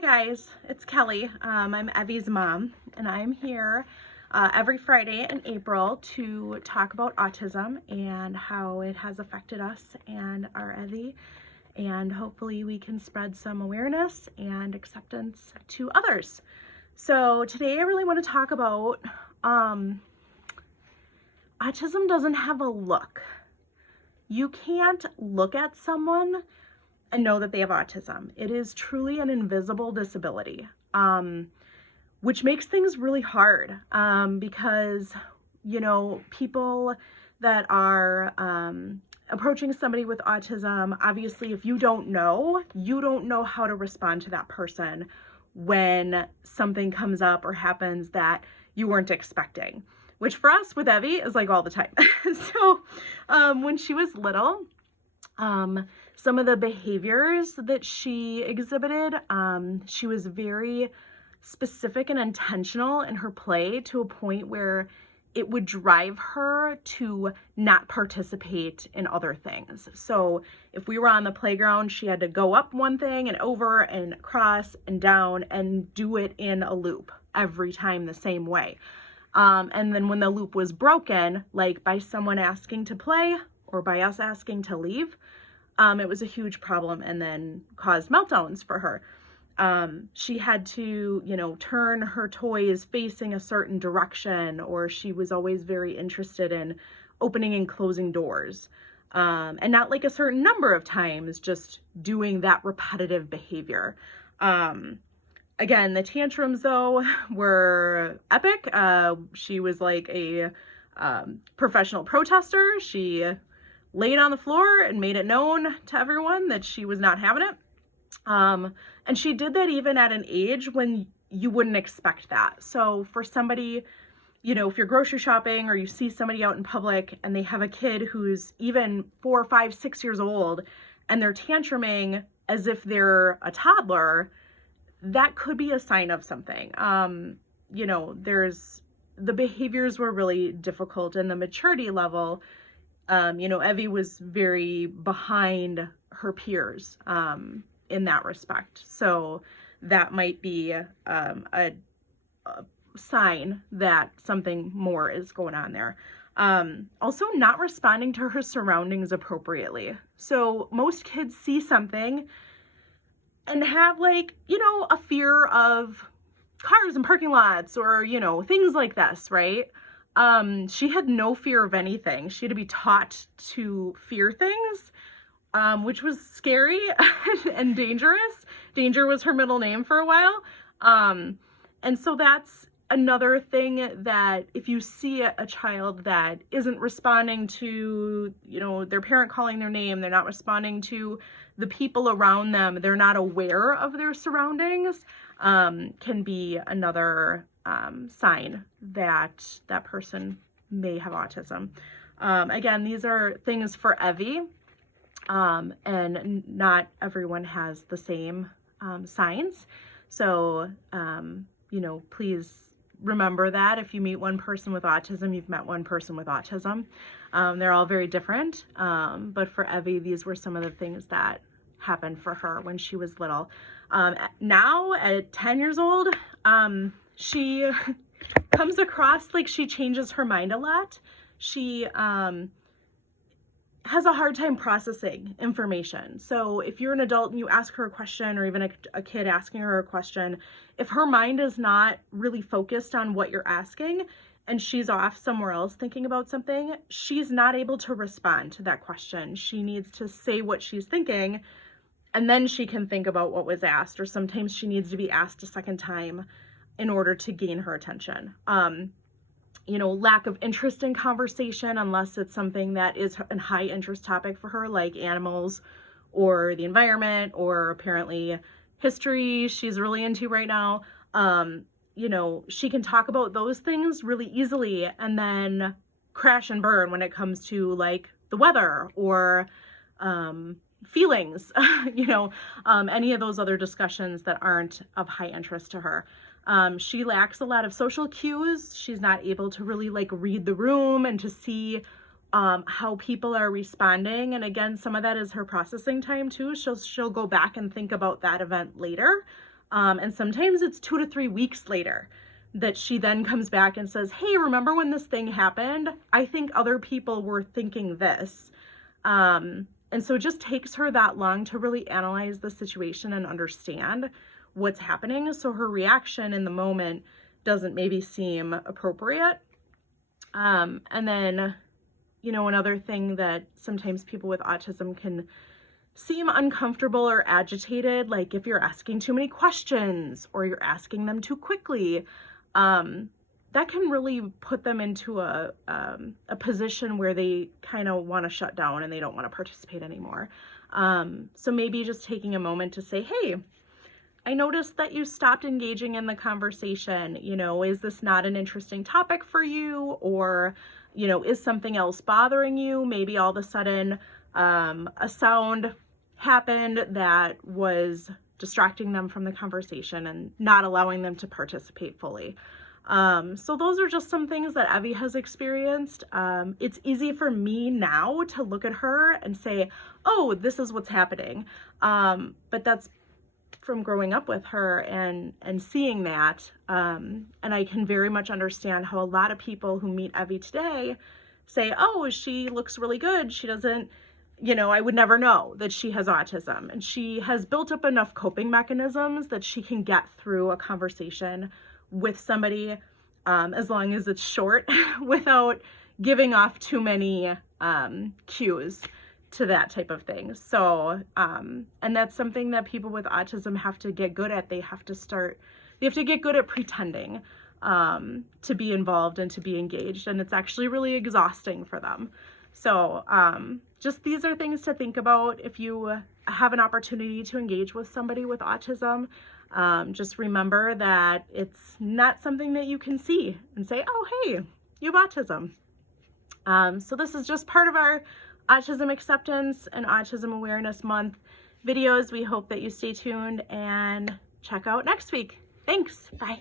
Hi guys, it's Kelly. I'm Evie's mom, and I'm here every Friday in April to talk about autism and how it has affected us and our Evie, and hopefully we can spread some awareness and acceptance to others. So today I really want to talk about autism doesn't have a look. You can't look at someone and know that they have autism. It is truly an invisible disability, which makes things really hard because, people that are approaching somebody with autism, obviously, if you don't know how to respond to that person when something comes up or happens that you weren't expecting, which for us with Evie is like all the time. So when she was little, some of the behaviors that she exhibited, she was very specific and intentional in her play to a point where it would drive her to not participate in other things. So if we were on the playground, she had to go up one thing and over and across and down and do it in a loop every time the same way. And then when the loop was broken, like by someone asking to play or by us asking to leave, it was a huge problem and then caused meltdowns for her. She had to, turn her toys facing a certain direction, or she was always very interested in opening and closing doors. And not like a certain number of times, just doing that repetitive behavior. Again, the tantrums though were epic. She was like a professional protester. She laid on the floor and made it known to everyone that she was not having it. And she did that even at an age when you wouldn't expect that. So for somebody, if you're grocery shopping or you see somebody out in public and they have a kid who's even 4, 5, 6 years old and they're tantruming as if they're a toddler, that could be a sign of something. The behaviors were really difficult, and the maturity level, Evie was very behind her peers in that respect. So that might be a sign that something more is going on there. Also, not responding to her surroundings appropriately. So most kids see something and have a fear of cars and parking lots or, things like this, right? She had no fear of anything. She had to be taught to fear things, which was scary and dangerous. Danger was her middle name for a while. And so that's another thing, that if you see a child that isn't responding to, their parent calling their name, they're not responding to the people around them, they're not aware of their surroundings, can be another sign that that person may have autism. Again, these are things for Evie, and not everyone has the same signs. So, please remember that if you meet one person with autism, you've met one person with autism. They're all very different, but for Evie, these were some of the things that happened for her when she was little. Now at 10 years old, she comes across like she changes her mind a lot. She has a hard time processing information. So if you're an adult and you ask her a question, or even a kid asking her a question, if her mind is not really focused on what you're asking and she's off somewhere else thinking about something, she's not able to respond to that question. She needs to say what she's thinking, and then she can think about what was asked, or sometimes she needs to be asked a second time in order to gain her attention. Lack of interest in conversation, unless it's something that is a high interest topic for her, like animals or the environment, or apparently history she's really into right now. She can talk about those things really easily and then crash and burn when it comes to like the weather or feelings, any of those other discussions that aren't of high interest to her. She lacks a lot of social cues. She's not able to really read the room and to see how people are responding. And again, some of that is her processing time too. She'll go back and think about that event later. And sometimes it's 2 to 3 weeks later that she then comes back and says, hey, remember when this thing happened? I think other people were thinking this. And so it just takes her that long to really analyze the situation and understand what's happening. So her reaction in the moment doesn't maybe seem appropriate. And then, you know, another thing that sometimes people with autism can seem uncomfortable or agitated, like if you're asking too many questions or you're asking them too quickly, that can really put them into a position where they kind of want to shut down and they don't want to participate anymore. So maybe just taking a moment to say, hey, I noticed that you stopped engaging in the conversation. You know, is this not an interesting topic for you? Or, you know, is something else bothering you? Maybe all of a sudden a sound happened that was distracting them from the conversation and not allowing them to participate fully. So those are just some things that Evie has experienced. It's easy for me now to look at her and say, oh, this is what's happening. But that's from growing up with her and seeing that. And I can very much understand how a lot of people who meet Evie today say, oh, she looks really good. She doesn't, you know, I would never know that she has autism. And she has built up enough coping mechanisms that she can get through a conversation with somebody, as long as it's short, without giving off too many cues to that type of thing. So, and that's something that people with autism have to get good at. They have to get good at pretending to be involved and to be engaged. And it's actually really exhausting for them. So just these are things to think about if you have an opportunity to engage with somebody with autism. Just remember that it's not something that you can see and say, oh, hey, you have autism. So this is just part of our Autism Acceptance and Autism Awareness Month videos. We hope that you stay tuned and check out next week. Thanks. Bye.